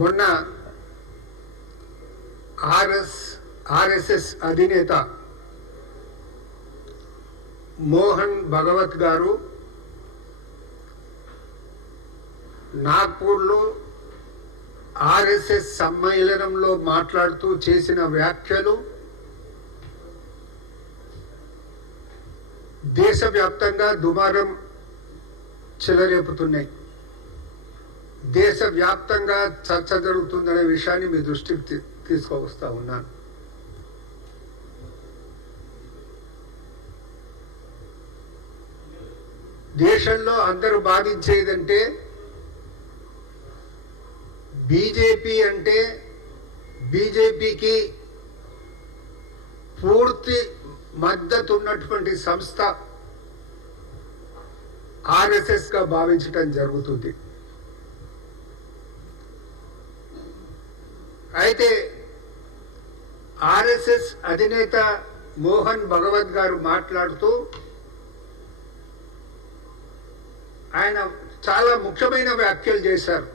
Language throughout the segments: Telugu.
మొన్న ఆర్ఎస్ఎస్ అధినేత మోహన్ భగవత్ గారు నాగ్పూర్లో ఆర్ఎస్ఎస్ సమ్మేళనంలో మాట్లాడుతూ చేసిన వ్యాఖ్యలు దేశవ్యాప్తంగా దుమారం చెలరేపుతున్నాయి. దేశవ్యాప్తంగా చర్చ జరుగుతుందనే విషయాన్ని మీ దృష్టికి తీసుకువస్తా ఉన్నాను. దేశంలో అందరూ భావించేదంటే బీజేపీ అంటే బీజేపీకి పూర్తి మద్దతు ఉన్నటువంటి సంస్థ ఆర్ఎస్ఎస్ గా భావించటం జరుగుతుంది. అయితే ఆర్ఎస్ఎస్ అధినేత మోహన్ భగవత్ గారు మాట్లాడుతూ ఆయన చాలా ముఖ్యమైన వ్యాఖ్యలు చేశారు.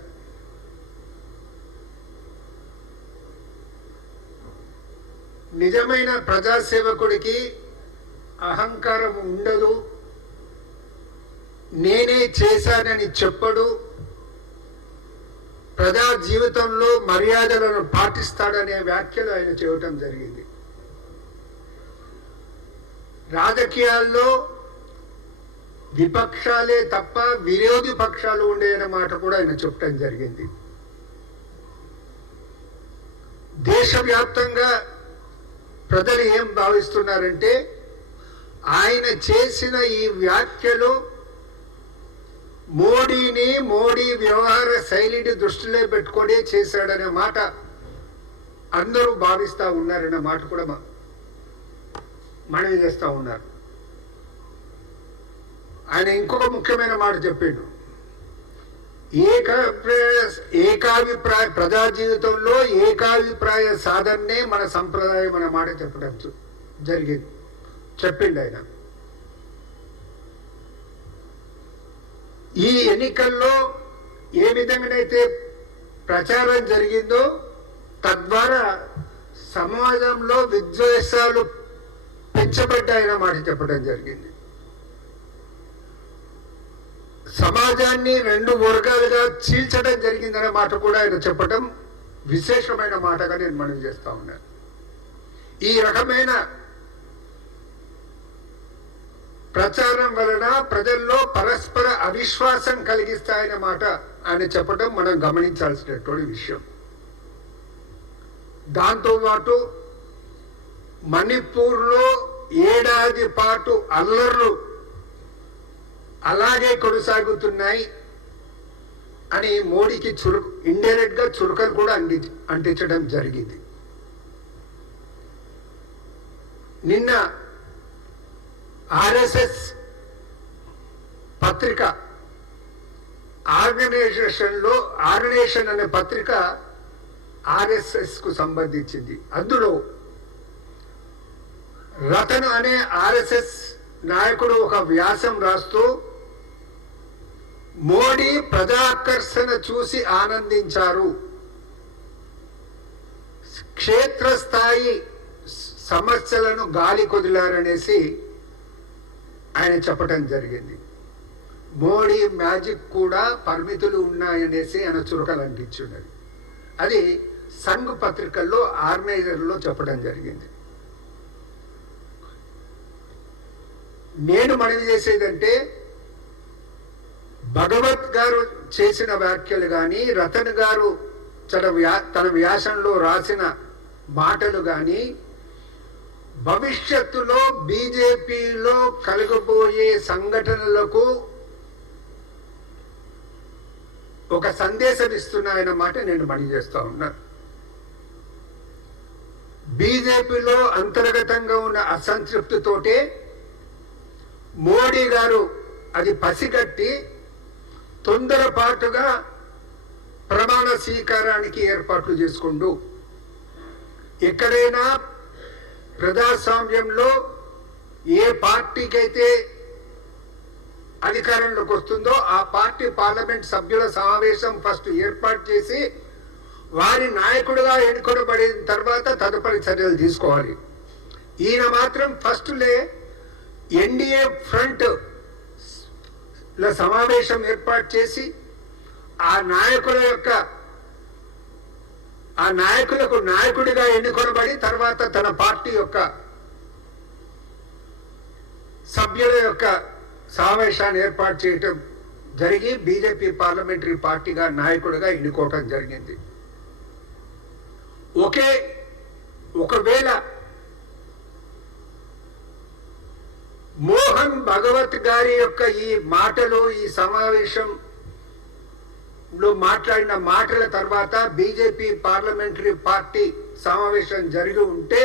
నిజమైన ప్రజాసేవకుడికి అహంకారం ఉండదు, నేనే చేశానని చెప్పడు, ప్రజా జీవితంలో మర్యాదలను పాటిస్తాడనే వ్యాఖ్యలు ఆయన చేయటం జరిగింది. రాజకీయాల్లో విపక్షాలే తప్ప విరోధి పక్షాలు ఉండేన మాట కూడా ఆయన చెప్పడం జరిగింది. దేశవ్యాప్తంగా ప్రజలు ఏం భావిస్తున్నారంటే ఆయన చేసిన ఈ వ్యాఖ్యలు మోడీ వ్యవహార శైలిని దృష్టిలో పెట్టుకొని చేశాడనే మాట అందరూ భావిస్తూ ఉన్నారనే మాట కూడా మనవి చేస్తూ ఉన్నారు. ఆయన ఇంకొక ముఖ్యమైన మాట చెప్పిండు. ఏకాభిప్రాయ ప్రజా జీవితంలో ఏకాభిప్రాయ సాధనే మన సంప్రదాయం అనే మాట చెప్పడం జరిగింది, చెప్పిండు ఆయన. ఈ ఎన్నికల్లో ఏ విధంగానైతే ప్రచారం జరిగిందో తద్వారా సమాజంలో విద్వేషాలు పెంచబడ్డాయన్న మాట చెప్పడం జరిగింది. సమాజాన్ని రెండు వర్గాలుగా చీల్చడం జరిగిందనే మాట కూడా ఆయన చెప్పడం విశేషమైన మాటగా నేను మనవి చేస్తా ఉన్నాను. ఈ రకమైన ప్రచారం వలన ప్రజల్లో పరస్పర అవిశ్వాసం కలిగిస్తాయన్న మాట ఆయన చెప్పడం మనం గమనించాల్సినటువంటి విషయం. దాంతోపాటు మణిపూర్లో ఏడాది పాటు అల్లర్లు అలాగే కొనసాగుతున్నాయి అని మోడీకి ఇండైరెక్ట్ గా చురుకలు కూడా అంటించడం జరిగింది. నిన్న ఆర్ఎస్ఎస్ పత్రిక ఆర్గనైజేషన్ అనే పత్రిక ఆర్ఎస్ఎస్ కు సంబంధించింది. అందులో రతన్ అనే ఆర్ఎస్ఎస్ నాయకుడు ఒక వ్యాసం రాస్తూ మోడీ ప్రజాకర్షణ చూసి ఆనందించారు, క్షేత్రస్థాయి సమస్యలను గాలి కొదిలారనేసి ఆయన చెప్పటం జరిగింది. మోడీ మ్యాజిక్ కూడా పరిమితులు ఉన్నాయనేసి ఆయన చురకలు అంటించున్నది. అది సంఘ్ పత్రికల్లో ఆర్గనైజర్లో చెప్పడం జరిగింది. నేను మనవి చేసేదంటే భగవత్ గారు చేసిన వ్యాఖ్యలు కానీ రతన్ గారు తన వ్యాసంలో రాసిన మాటలు కానీ భవిష్యత్తులో బీజేపీలో కలగబోయే సంఘటనలకు ఒక సందేశం ఇస్తున్నాయన్న మాట నేను మనవి చేస్తా ఉన్నా. బీజేపీలో అంతర్గతంగా ఉన్న అసంతృప్తితోటే మోడీ గారు అది పసిగట్టి తొందరపాటుగా ప్రమాణ స్వీకారానికి ఏర్పాట్లు చేసుకుంటూ ఎక్కడైనా ప్రజాస్వామ్యంలో ఏ పార్టీకైతే అధికారంలోకి వస్తుందో ఆ పార్టీ పార్లమెంట్ సభ్యుల సమావేశం ఫస్ట్ ఏర్పాటు చేసి వారి నాయకుడిగా ఎన్నుకోబడిన తర్వాత తదుపరి చర్యలు తీసుకోవాలి. ఈయన మాత్రం ఫస్ట్లే ఎన్డీఏ ఫ్రంట్ సమావేశం ఏర్పాటు చేసి ఆ నాయకులకు నాయకుడిగా ఎన్నుకొనబడి తర్వాత తన పార్టీ యొక్క సభ్యుల యొక్క సమావేశాన్ని ఏర్పాటు చేయటం జరిగి బీజేపీ పార్లమెంటరీ పార్టీగా నాయకుడిగా ఎన్నుకోవటం జరిగింది. ఒకవేళ మోహన్ భగవత్ గారి యొక్క ఈ మాటలు, ఈ సమావేశంలో మాట్లాడిన మాటల తర్వాత బీజేపీ పార్లమెంటరీ పార్టీ సమావేశం జరిగి ఉంటే